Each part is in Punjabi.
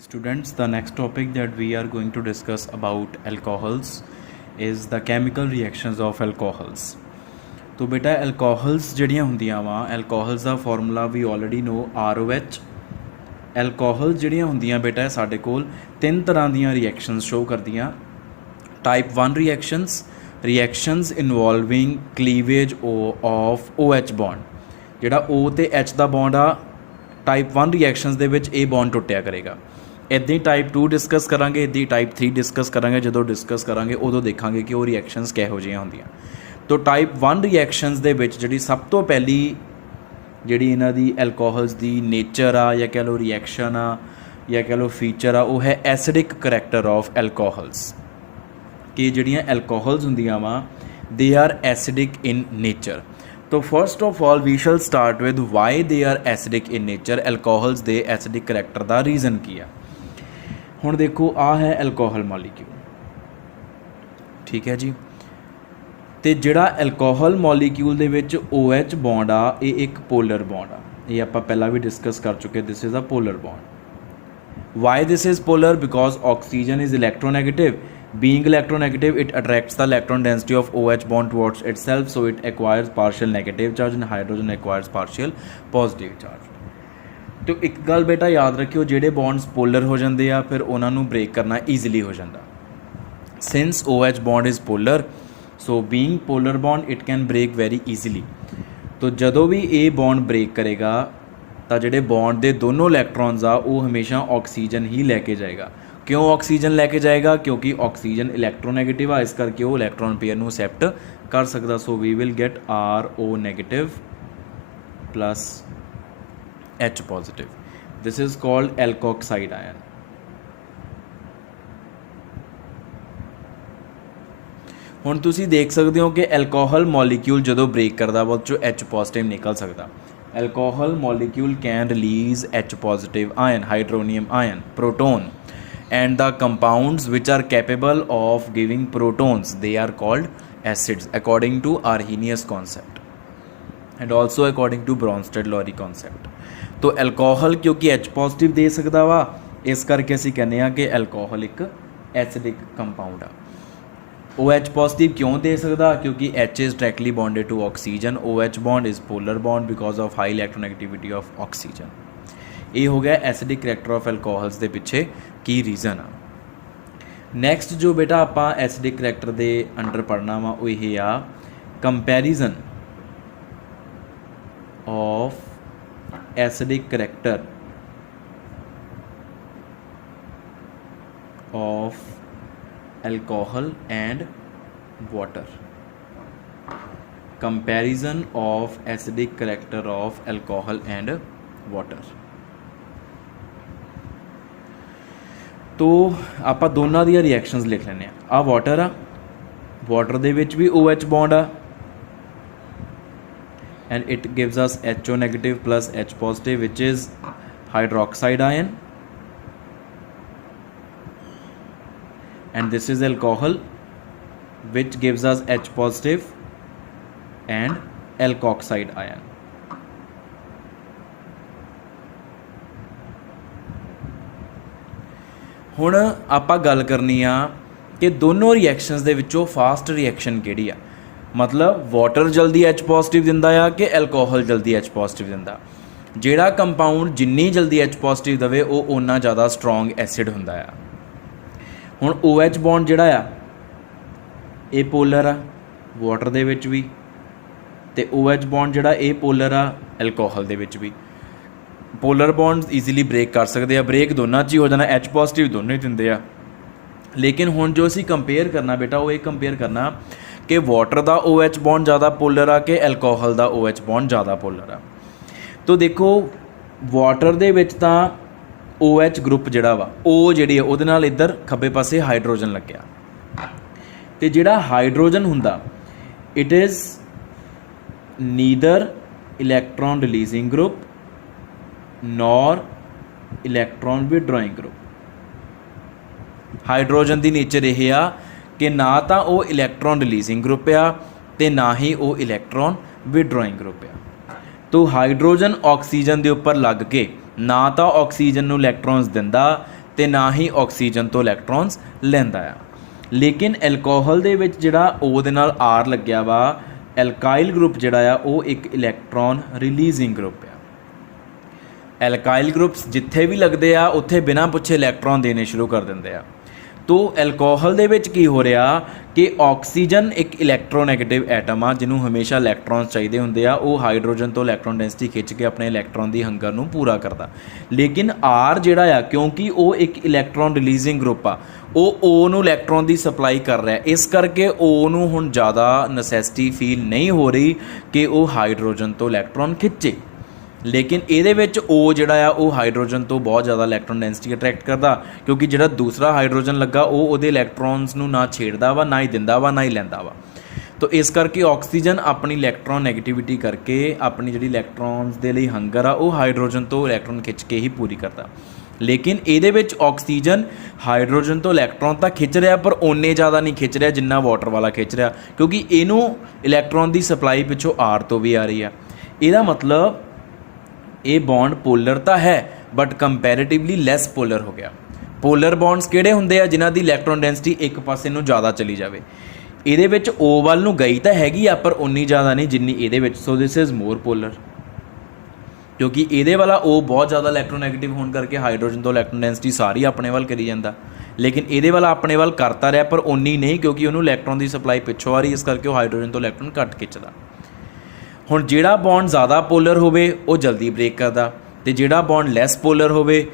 Students, the next topic that we are going to discuss about alcohols is the chemical reactions of alcohols. तो बेटा alcohols ਜਿਹੜੀਆਂ ਹੁੰਦੀਆਂ ਵਾ alcohols ਦਾ ਫਾਰਮੂਲਾ ਵੀ ਆਲਰੇਡੀ ਨੋ ROH। alcohols ਜਿਹੜੀਆਂ ਹੁੰਦੀਆਂ ਬੇਟਾ ਸਾਡੇ ਕੋਲ ਤਿੰਨ ਤਰ੍ਹਾਂ ਦੀਆਂ ਰਿਐਕਸ਼ਨਸ ਸ਼ੋ ਕਰਦੀਆਂ। Type 1 reactions involving cleavage of OH bond. ਜਿਹੜਾ O ਤੇ H ਦਾ ਬੌਂਡ ਆ टाइप 1 रिएक्शनस ਦੇ ਵਿੱਚ ਇਹ ਬੌਂਡ ਟੁੱਟਿਆ ਕਰੇਗਾ। ਇੱਦਾਂ ਹੀ टाइप 2 डिस्कस ਕਰਾਂਗੇ, ਇੱਦਾਂ ਹੀ टाइप 3 डिस्कस ਕਰਾਂਗੇ। ਜਦੋਂ डिस्कस ਕਰਾਂਗੇ ਉਦੋਂ ਦੇਖਾਂਗੇ ਕਿ ਉਹ ਰਿਐਕਸ਼ਨਸ ਕਿਹੋ ਜਿਹੀਆਂ ਹੁੰਦੀਆਂ। ਤਾਂ टाइप 1 ਰਿਐਕਸ਼ਨਸ ਦੇ ਵਿੱਚ ਜਿਹੜੀ ਸਭ ਤੋਂ ਪਹਿਲੀ ਜਿਹੜੀ ਇਹਨਾਂ ਦੀ ਐਲਕੋਹਲਸ ਦੀ ਨੇਚਰ ਆ ਜਾਂ ਕਹਿ ਲਓ ਰਿਐਕਸ਼ਨ ਆ ਜਾਂ ਕਹਿ ਲਓ ਫੀਚਰ ਆ ਉਹ ਹੈ ਐਸਿਡਿਕ ਕਰੈਕਟਰ ਆਫ ਐਲਕੋਹਲਸ। ਕਿ ਜਿਹੜੀਆਂ ਐਲਕੋਹਲਸ ਹੁੰਦੀਆਂ ਵਾ they are acidic in nature. तो first of all we shall start with why they are acidic in nature. Alcohols दे एसिडिक करैक्टर का रीजन की है। हुण देखो आ है एल्कोहल मॉलीक्यूल, ठीक है जी। तो जिहड़ा एल्कोहल मॉलीक्यूल दे विच OH बॉन्ड आ ये एक पोलर बॉन्ड आ। ये आपां पहला भी डिस्कस कर चुके। This is a polar bond. Why this is polar? Because oxygen is electronegative. Being electronegative, it attracts the electron density of OH bond towards itself, so it acquires partial negative charge and hydrogen acquires partial positive charge। तो एक गल बेटा याद रखियो, जेडे बॉन्ड्स पोलर हो जाते हैं फिर उन्होंने ब्रेक करना ईजिली हो जाता। Since OH bond is polar, so being polar bond it can break very easily. तो जदों भी ये बॉन्ड ब्रेक करेगा तो जेडे बॉन्ड के दोनों इलैक्ट्रॉन्स आ वो हमेशा ऑक्सीजन ही लैके जाएगा। क्यों ऑक्सीजन लैके जाएगा? क्योंकि ऑक्सीजन इलैक्ट्रोनैगेटिव आ, इस करके वो इलैक्ट्रॉन पेयर नूं एक्सेप्ट कर सकता। So we will get RO negative plus H positive. This is called alkoxide ion. हुण तुसीं देख सकते हो कि एल्कोहल मॉलीक्यूल जदों ब्रेक करता वा चो H पॉजिटिव निकल सकता। Alcohol molecule can release H positive ion, hydronium ion, proton, and the compounds which are capable of giving protons they are called acids according to Arrhenius concept and also according to Bronsted-Lowry concept। तो अल्कोहल क्योंकि H पॉजिटिव दे सकता वा इस करके असीं कहने आ कि अल्कोहल एक एसिडिक कंपाउंड आ। OH पॉजिटिव क्यों दे सकता? क्योंकि H is directly bonded to oxygen। OH bond is polar bond because of high electronegativity of oxygen। ये हो गया एसिडिक करैक्टर ऑफ एल्कोहल्स के पिछे की रीजन आ। नैक्सट जो बेटा आप एसिडिक करैक्टर के अंडर पढ़ना वा वो ये आ comparison of acidic character of alcohol and water. Comparison of acidic character of alcohol and water. तो आप दोनों दी रिएक्शनस लिख लें। आ वाटर आ, वाटर दे विच भी OH बॉन्ड आ and it gives us HO negative plus H positive which is hydroxide ion and this is alcohol which gives us H positive and alkoxide ion. हुण आपां गल करनी आ कि दोनों रिएक्शनस दे विचों फास्ट रिएक्शन किहड़ी आ। मतलब वाटर जल्दी H पॉजिटिव दिंदा आ कि एल्कोहल जल्दी H पॉजिटिव दिंदा। जिहड़ा कंपाउंड जिन्नी जल्दी H पॉजिटिव देवे वो उन्ना ज़्यादा स्ट्रोंग एसिड हुंदा आ। हुण OH बॉन्ड जिहड़ा आ ये पोलर आ वाटर दे विच भी, ते OH बॉन्ड जिहड़ा ये पोलर आ एल्कोहल दे विच भी। पोलर बॉन्ड ईजीली ब्रेक कर सकते हैं, ब्रेक दोनों च ही हो जाना, H पॉजिटिव दोनों ही दिंदे आ। लेकिन हुण जो असीं कंपेयर करना बेटा वो ये कंपेयर करना कि वाटर का OH बॉन्ड ज़्यादा पोलर आ कि एल्कोहल का OH बॉन्ड ज़्यादा पोलर आ। तो देखो वाटर दे विच तां OH ग्रुप जिहड़ा वा O जिहड़ी है उहदे नाल इधर खब्बे पासे हाइड्रोजन लग्या, ते जिहड़ा हाइड्रोजन हुंदा it is neither electron releasing group nor electron withdrawing group. Hydrogen की नेचर यह आ कि ना तो वो इलैक्ट्रॉन रिलीजिंग ग्रुप आ ते ना ही वो इलैक्ट्रॉन विड्रॉइंग ग्रुप आ। तो हाइड्रोजन ऑक्सीजन के उपर लग के ना तो ऑक्सीजन नूं इलैक्ट्रॉन्स दिंदा ਤੇ ਨਾ ਹੀ ਆਕਸੀਜਨ ਤੋਂ ਇਲੈਕਟ੍ਰੋਨਸ ਲੈਂਦਾ ਆ। ਲੇਕਿਨ ਐਲਕੋਹਲ ਦੇ ਵਿੱਚ ਜਿਹੜਾ O ਦੇ ਨਾਲ R ਲੱਗਿਆ ਵਾ, ਐਲਕਾइल ਗਰੁੱਪ ਜਿਹੜਾ ਆ ਉਹ ਇੱਕ ਇਲੈਕਟ੍ਰੋਨ ਰਿਲੀਜ਼ਿੰਗ ਗਰੁੱਪ ਆ। ਐਲਕਾइल ਗਰੁੱਪਸ ਜਿੱਥੇ ਵੀ ਲੱਗਦੇ ਆ ਉੱਥੇ ਬਿਨਾਂ ਪੁੱਛੇ ਇਲੈਕਟ੍ਰੋਨ ਦੇਣੇ ਸ਼ੁਰੂ ਕਰ ਦਿੰਦੇ ਆ। ਤੋ ਐਲਕੋਹਲ ਦੇ ਵਿੱਚ ਕੀ ਹੋ ਰਿਹਾ ਕਿ ਆਕਸੀਜਨ ਇੱਕ ਇਲੈਕਟ੍ਰੋਨੈਗੇਟਿਵ ਐਟਮ ਆ ਜਿਹਨੂੰ ਹਮੇਸ਼ਾ ਇਲੈਕਟ੍ਰੋਨਸ ਚਾਹੀਦੇ ਹੁੰਦੇ ਆ। ਉਹ ਹਾਈਡਰੋਜਨ ਤੋਂ ਇਲੈਕਟ੍ਰੋਨ ਡੈਂਸਿਟੀ ਖਿੱਚ ਕੇ ਆਪਣੇ ਇਲੈਕਟ੍ਰੋਨ ਦੀ ਹੰਗਰ ਨੂੰ ਪੂਰਾ ਕਰਦਾ। ਲੇਕਿਨ R ਜਿਹੜਾ ਆ, ਕਿਉਂਕਿ ਉਹ ਇੱਕ ਇਲੈਕਟ੍ਰੋਨ ਰਿਲੀਜ਼ਿੰਗ ਗਰੁੱਪ ਆ, ਉਹ O ਨੂੰ ਇਲੈਕਟ੍ਰੋਨ ਦੀ ਸਪਲਾਈ ਕਰ ਰਿਹਾ। ਇਸ ਕਰਕੇ O ਨੂੰ ਹੁਣ ਜ਼ਿਆਦਾ ਨੈਸੈਸਿਟੀ ਫੀਲ ਨਹੀਂ ਹੋ ਰਹੀ ਕਿ ਉਹ ਹਾਈਡਰੋਜਨ ਤੋਂ ਇਲੈਕਟ੍ਰੋਨ ਖਿੱਚੇ। ਲੇਕਿਨ ਇਹਦੇ ਵਿੱਚ O ਜਿਹੜਾ ਆ ਉਹ ਹਾਈਡਰੋਜਨ ਤੋਂ ਬਹੁਤ ਜ਼ਿਆਦਾ ਇਲੈਕਟ੍ਰੋਨ ਡੈਂਸਿਟੀ ਅਟਰੈਕਟ ਕਰਦਾ, ਕਿਉਂਕਿ ਜਿਹੜਾ ਦੂਸਰਾ ਹਾਈਡਰੋਜਨ ਲੱਗਾ ਉਹ ਉਹਦੇ ਇਲੈਕਟ੍ਰੋਨਸ ਨੂੰ ਨਾ ਛੇੜਦਾ ਵਾ, ਨਾ ਹੀ ਦਿੰਦਾ ਵਾ, ਨਾ ਹੀ ਲੈਂਦਾ ਵਾ। ਤੋ ਇਸ ਕਰਕੇ ਆਕਸੀਜਨ ਆਪਣੀ ਇਲੈਕਟ੍ਰੋਨ ਨੈਗੇਟਿਵਿਟੀ ਕਰਕੇ ਆਪਣੀ ਜਿਹੜੀ ਇਲੈਕਟ੍ਰੋਨਸ ਦੇ ਲਈ ਹੰਗਰ ਆ ਉਹ ਹਾਈਡਰੋਜਨ ਤੋਂ ਇਲੈਕਟ੍ਰੋਨ ਖਿੱਚ ਕੇ ਹੀ ਪੂਰੀ ਕਰਦਾ। ਲੇਕਿਨ ਇਹਦੇ ਵਿੱਚ ਆਕਸੀਜਨ ਹਾਈਡਰੋਜਨ ਤੋਂ ਇਲੈਕਟ੍ਰੋਨ ਤਾਂ ਖਿੱਚ ਰਿਹਾ, ਪਰ ਓਨੇ ਜ਼ਿਆਦਾ ਨਹੀਂ ਖਿੱਚ ਰਿਹਾ ਜਿੰਨਾ ਵਾਟਰ ਵਾਲਾ ਖਿੱਚ ਰਿਹਾ, ਕਿਉਂਕਿ ਇਹਨੂੰ ਇਲੈਕਟ੍ਰੋਨ ਦੀ ਸਪਲਾਈ ਪਿੱਛੋਂ R ਤੋਂ ਵੀ ਆ ਰਹੀ ਆ। ਇਹਦਾ ਮਤਲਬ ਇਹ ਬੌਂਡ ਪੋਲਰ ਤਾਂ ਹੈ ਬਟ ਕੰਪੈरेटिवली ਲੈਸ ਪੋਲਰ ਹੋ ਗਿਆ। ਪੋਲਰ ਬੌਂਡਸ ਕਿਹੜੇ ਹੁੰਦੇ ਆ? ਜਿਨ੍ਹਾਂ ਦੀ ਇਲੈਕਟ੍ਰੋਨ ਡੈਂਸਿਟੀ ਇੱਕ ਪਾਸੇ ਨੂੰ ਜ਼ਿਆਦਾ ਚਲੀ ਜਾਵੇ। ਇਹਦੇ ਵਿੱਚ O ਵੱਲ ਨੂੰ ਗਈ ਤਾਂ ਹੈਗੀ ਆ, ਪਰ ਉਨੀ ਜ਼ਿਆਦਾ ਨਹੀਂ ਜਿੰਨੀ ਇਹਦੇ ਵਿੱਚ। ਸੋ ਦਿਸ ਇਜ਼ ਮੋਰ ਪੋਲਰ, ਕਿਉਂਕਿ ਇਹਦੇ ਵਾਲਾ O ਬਹੁਤ ਜ਼ਿਆਦਾ ਇਲੈਕਟ੍ਰੋਨੈਗੇਟਿਵ ਹੋਣ ਕਰਕੇ ਹਾਈਡਰੋਜਨ ਤੋਂ ਇਲੈਕਟ੍ਰੋਨ ਡੈਂਸਿਟੀ ਸਾਰੀ ਆਪਣੇ ਵੱਲ ਕਰੀ ਜਾਂਦਾ। ਲੇਕਿਨ ਇਹਦੇ ਵਾਲਾ ਆਪਣੇ ਵੱਲ ਕਰਤਾ ਰਿਹਾ, ਪਰ ਉਨੀ ਨਹੀਂ, ਕਿਉਂਕਿ ਉਹਨੂੰ ਇਲੈਕਟ੍ਰੋਨ ਦੀ ਸਪਲਾਈ ਪਿੱਛੋਂ ਆ ਰਹੀ, ਇਸ ਕਰਕੇ ਉਹ ਹਾਈਡਰੋਜਨ ਤੋਂ ਇਲੈਕਟ੍ਰੋਨ ਘੱਟ ਖਿੱਚਦਾ। ਹੁਣ ਜਿਹੜਾ ਬੌਂਡ ਜ਼ਿਆਦਾ ਪੋਲਰ ਹੋਵੇ ਉਹ ਜਲਦੀ ਬ੍ਰੇਕ ਕਰਦਾ, ਅਤੇ ਜਿਹੜਾ ਬੌਂਡ ਲੈਸ ਪੋਲਰ ਹੋਵੇ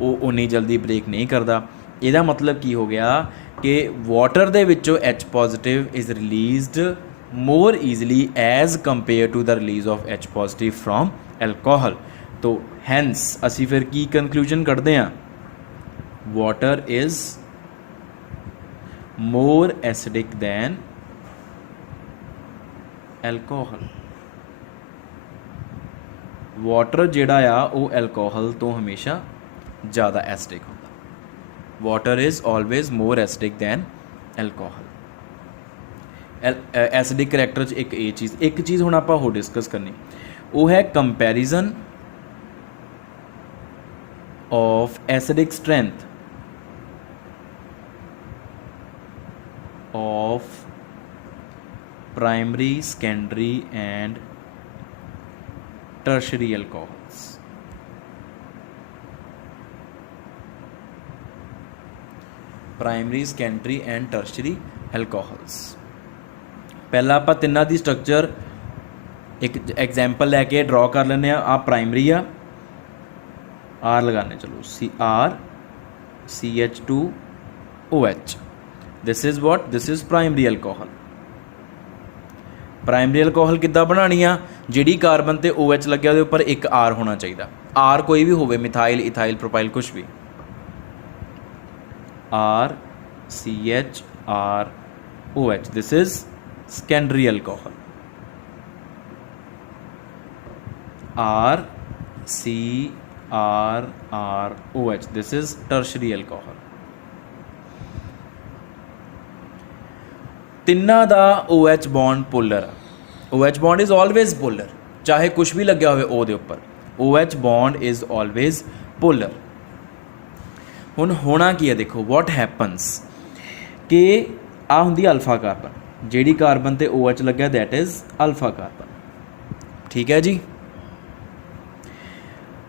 ਉਹ ਉਨੀ ਜਲਦੀ ਬ੍ਰੇਕ ਨਹੀਂ ਕਰਦਾ। ਇਹਦਾ ਮਤਲਬ ਕੀ ਹੋ ਗਿਆ ਕਿ ਵਾਟਰ ਦੇ ਵਿੱਚੋਂ H positive is released more easily as compare to the release of H positive from alcohol. ਤੋ ਹੈਂਸ ਅਸੀਂ ਫਿਰ ਕੀ ਕਨਕਲੂਜਨ ਕੱਢਦੇ ਹਾਂ? Water is more acidic than alcohol. Water ਜਿਹੜਾ ਆ ਉਹ ਐਲਕੋਹਲ ਤੋਂ ਹਮੇਸ਼ਾ ਜ਼ਿਆਦਾ ਐਸਿਡਿਕ ਹੁੰਦਾ। Water is always more acidic than alcohol. Acidic character 'ਚ ਇੱਕ ਚੀਜ਼ ਹੁਣ ਆਪਾਂ ਹੋਰ ਡਿਸਕਸ ਕਰਨੀ, ਉਹ ਹੈ comparison of acidic strength of primary, secondary and tertiary alcohols। Primary, secondary and tertiary alcohols. ਪਹਿਲਾਂ ਆਪਾਂ ਤਿੰਨਾਂ ਦੀ ਸਟਰਕਚਰ ਇੱਕ ਐਗਜ਼ਾਮਪਲ ਲੈ ਕੇ ਡਰਾ ਕਰ ਲੈਂਦੇ ਆ। ਪ੍ਰਾਇਮਰੀ ਆ, R ਲਗਾने, ਚਲੋ CR CH2OH। This is what? This is primary alcohol. Primary alcohol ਕਿੱਦਾਂ ਬਣਾਉਣੀ ਆ? ਜਿਹੜੀ ਕਾਰਬਨ ਤੇ OH ਲੱਗਿਆ ਉਹਦੇ ਉੱਪਰ ਇੱਕ R ਹੋਣਾ ਚਾਹੀਦਾ। R ਕੋਈ ਵੀ ਹੋਵੇ, ਮਿਥਾਈਲ, ਇਥਾਈਲ, ਪ੍ਰੋਪਾਈਲ, ਕੁਛ ਵੀ। R CH R OH, this is secondary alcohol। R C R R OH, this is tertiary alcohol। ਤਿੰਨਾਂ ਦਾ OH ਬੌਂਡ ਪੋਲਰ ਆ। OH bond is always polar, ਚਾਹੇ ਕੁਛ ਵੀ ਲੱਗਿਆ ਹੋਵੇ O ਦੇ ਉੱਪਰ। OH bond is always polar. ਹੁਣ ਹੋਣਾ ਕੀ ਹੈ ਦੇਖੋ, ਵਾਟ ਹੈਪਨਸ ਕਿ ਆ ਹੁੰਦੀ ਅਲਫਾ ਕਾਰਬਨ, ਜਿਹੜੀ ਕਾਰਬਨ ਤੇ OH ਲੱਗਿਆ ਦੈਟ ਇਜ਼ ਅਲਫਾ ਕਾਰਬਨ। ਠੀਕ ਹੈ ਜੀ।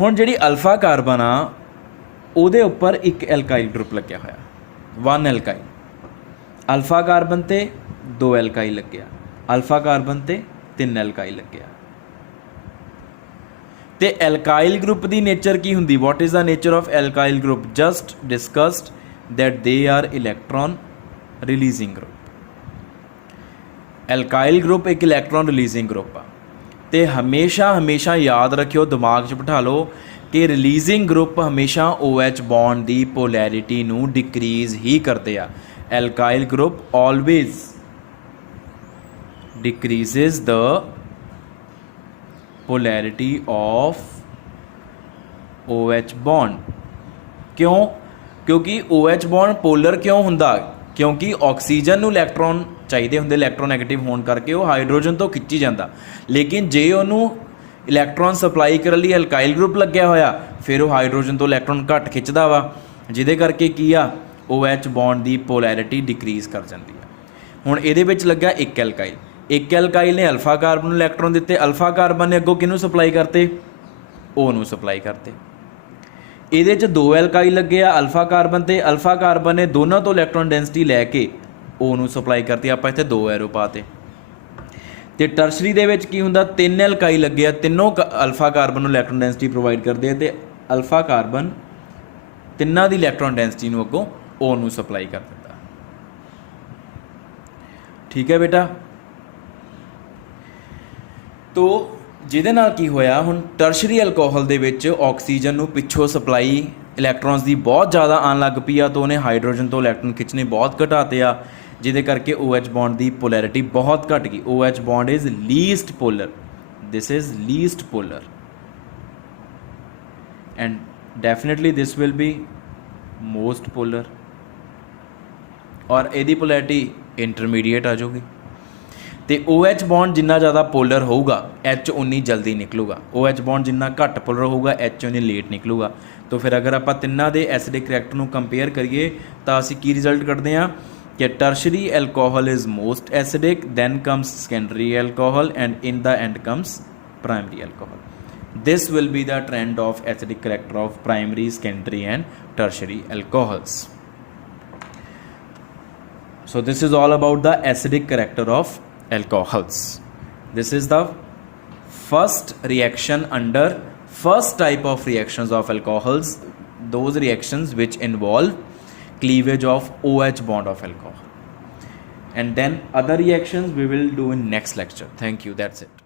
ਹੁਣ ਜਿਹੜੀ ਅਲਫਾ ਕਾਰਬਨ ਆ ਉਹਦੇ ਉੱਪਰ ਇੱਕ ਐਲਕਾਈਲ ਗਰੁੱਪ ਲੱਗਿਆ ਹੋਇਆ, 1 ਐਲਕਾਈਲ। ਅਲਫਾ ਕਾਰਬਨ ਤੇ 2 ਐਲਕਾਈਲ ਲੱਗਿਆ, ਅਲਫਾ ਕਾਰਬਨ ਤੇ 3 ਐਲਕਾਈਲ ਲੱਗਿਆ। ਤੇ ਐਲਕਾਈਲ ਗਰੁੱਪ ਦੀ ਨੇਚਰ ਕੀ ਹੁੰਦੀ? What is the nature of alkyl group? Just discussed that they are electron releasing group। Alkyl group ਇੱਕ ਇਲੈਕਟ੍ਰੋਨ ਰਿਲੀਜ਼ਿੰਗ ਗਰੁੱਪ ਆ। ਤੇ ਹਮੇਸ਼ਾ ਯਾਦ ਰੱਖਿਓ, ਦਿਮਾਗ 'ਚ ਬਿਠਾ ਲਓ ਕਿ ਰਿਲੀਜ਼ਿੰਗ ਗਰੁੱਪ ਹਮੇਸ਼ਾ OH ਬੌਂਡ ਦੀ ਪੋਲੈਰਿਟੀ ਨੂੰ ਡਿਕਰੀਜ਼ ਹੀ ਕਰਦੇ ਆ। Alkyl group always decreases the polarity of OH bond। ਕਿਉਂ? ਕਿਉਂਕਿ OH ਬੌਂਡ ਪੋਲਰ ਕਿਉਂ ਹੁੰਦਾ? ਕਿਉਂਕਿ ਆਕਸੀਜਨ ਨੂੰ ਇਲੈਕਟ੍ਰੋਨ ਚਾਹੀਦੇ ਹੁੰਦੇ, ਇਲੈਕਟ੍ਰੋਨੈਗੇਟਿਵ ਹੋਣ ਕਰਕੇ ਉਹ ਹਾਈਡਰੋਜਨ ਤੋਂ ਖਿੱਚੀ ਜਾਂਦਾ। ਲੇਕਿਨ ਜੇ ਉਹਨੂੰ ਇਲੈਕਟ੍ਰੋਨ ਸਪਲਾਈ ਕਰਨ ਲਈ ਐਲਕਾਈਲ ਗਰੁੱਪ ਲੱਗਿਆ ਹੋਇਆ, ਫਿਰ ਉਹ ਹਾਈਡਰੋਜਨ ਤੋਂ ਇਲੈਕਟ੍ਰੋਨ ਘੱਟ ਖਿੱਚਦਾ ਵਾ। ਜਿਹਦੇ ਕਰਕੇ ਕੀ ਆ OH ਬੌਂਡ ਦੀ ਪੋਲੈਰਿਟੀ ਡਿਕਰੀਜ਼ ਕਰ ਜਾਂਦੀ ਆ। ਹੁਣ ਇਹਦੇ ਵਿੱਚ ਲੱਗਾ ਇੱਕ ਐਲਕਾਈਲ, ਇੱਕ ਐਲਕਾਈਲ ਨੇ ਅਲਫਾ ਕਾਰਬਨ ਨੂੰ ਇਲੈਕਟ੍ਰੋਨ ਦਿੱਤੇ, ਅਲਫਾ ਕਾਰਬਨ ਨੇ ਅੱਗੋਂ ਕਿਹਨੂੰ ਸਪਲਾਈ ਕਰਤੇ, O ਨੂੰ ਸਪਲਾਈ ਕਰਤੇ। ਇਹਦੇ 'ਚ ਦੋ ਐਲਕਾਈਲ ਲੱਗੇ ਆ ਅਲਫਾ ਕਾਰਬਨ ਤੇ ਅਲਫਾ ਕਾਰਬਨ ਨੇ ਦੋਨਾਂ ਤੋਂ ਇਲੈਕਟ੍ਰੋਨ ਡੈਂਸਿਟੀ ਲੈ ਕੇ O ਨੂੰ ਸਪਲਾਈ ਕਰਤੀ। ਆਪਾਂ ਇੱਥੇ ਦੋ ਐਰੋ ਪਾਤੇ। ਤੇ ਟਰਸ਼ਰੀ ਦੇ ਵਿੱਚ ਕੀ ਹੁੰਦਾ, ਤਿੰਨ ਐਲਕਾਈਲ ਲੱਗੇ ਆ, ਤਿੰਨੋਂ ਅਲਫਾ ਕਾਰਬਨ ਨੂੰ ਇਲੈਕਟ੍ਰੋਨ ਡੈਂਸਿਟੀ ਪ੍ਰੋਵਾਈਡ ਕਰਦੇ ਆ ਤੇ ਅਲਫਾ ਕਾਰਬਨ ਤਿੰਨਾਂ ਦੀ ਇਲੈਕਟ੍ਰੋਨ ਡੈਂਸਿਟੀ ਨੂੰ ਅੱਗੋਂ O ਨੂੰ ਸਪਲਾਈ ਕਰ ਦਿੰਦਾ। ਠੀਕ ਹੈ ਬੇਟਾ। ਤੋ ਜਿਹਦੇ ਨਾਲ ਕੀ ਹੋਇਆ, ਹੁਣ ਟਰਸ਼ਰੀ ਐਲਕੋਹਲ ਦੇ ਵਿੱਚ ਆਕਸੀਜਨ ਨੂੰ ਪਿੱਛੋਂ ਸਪਲਾਈ ਇਲੈਕਟ੍ਰੋਨਸ ਦੀ ਬਹੁਤ ਜ਼ਿਆਦਾ ਆਉਣ ਲੱਗ ਪਈ ਆ, ਤਾਂ ਉਹਨੇ ਹਾਈਡਰੋਜਨ ਤੋਂ ਇਲੈਕਟ੍ਰੋਨ ਖਿੱਚਣੇ ਬਹੁਤ ਘਟਾਤੇ ਆ, ਜਿਹਦੇ ਕਰਕੇ OH ਬੌਂਡ ਦੀ ਪੋਲੈਰਿਟੀ ਬਹੁਤ ਘਟ ਗਈ। OH bond is least polar, this is least polar and definitely this will be most polar, ਔਰ ਇਹਦੀ ਪੋਲੈਰਿਟੀ ਇੰਟਰਮੀਡੀਏਟ ਆ ਜਾਊਗੀ। ਤੇ OH ਬੌਂਡ ਜਿੰਨਾ ਜ਼ਿਆਦਾ ਪੋਲਰ ਹੋਊਗਾ H ਉਨੀ ਜਲਦੀ ਨਿਕਲੂਗਾ, OH ਬੌਂਡ ਜਿੰਨਾ ਘੱਟ ਪੋਲਰ ਹੋਊਗਾ H ਉਨੀ ਲੇਟ ਨਿਕਲੂਗਾ। ਤਾਂ ਫਿਰ ਅਗਰ ਆਪਾਂ ਤਿੰਨਾਂ ਦੇ ਐਸਿਡਿਕ ਕਰੈਕਟਰ ਨੂੰ ਕੰਪੇਅਰ ਕਰੀਏ ਤਾਂ ਅਸੀਂ ਕੀ ਰਿਜ਼ਲਟ ਕੱਢਦੇ ਹਾਂ ਕਿ tertiary alcohol is most acidic, then comes secondary alcohol and in the end comes primary alcohol. This will be the trend of acidic character of primary, secondary and tertiary alcohols. So this is all about the acidic character of alcohols. This is the first reaction under first type of reactions of alcohols, those reactions which involve cleavage of OH bond of alcohol. And then other reactions we will do in next lecture. Thank you. That's it.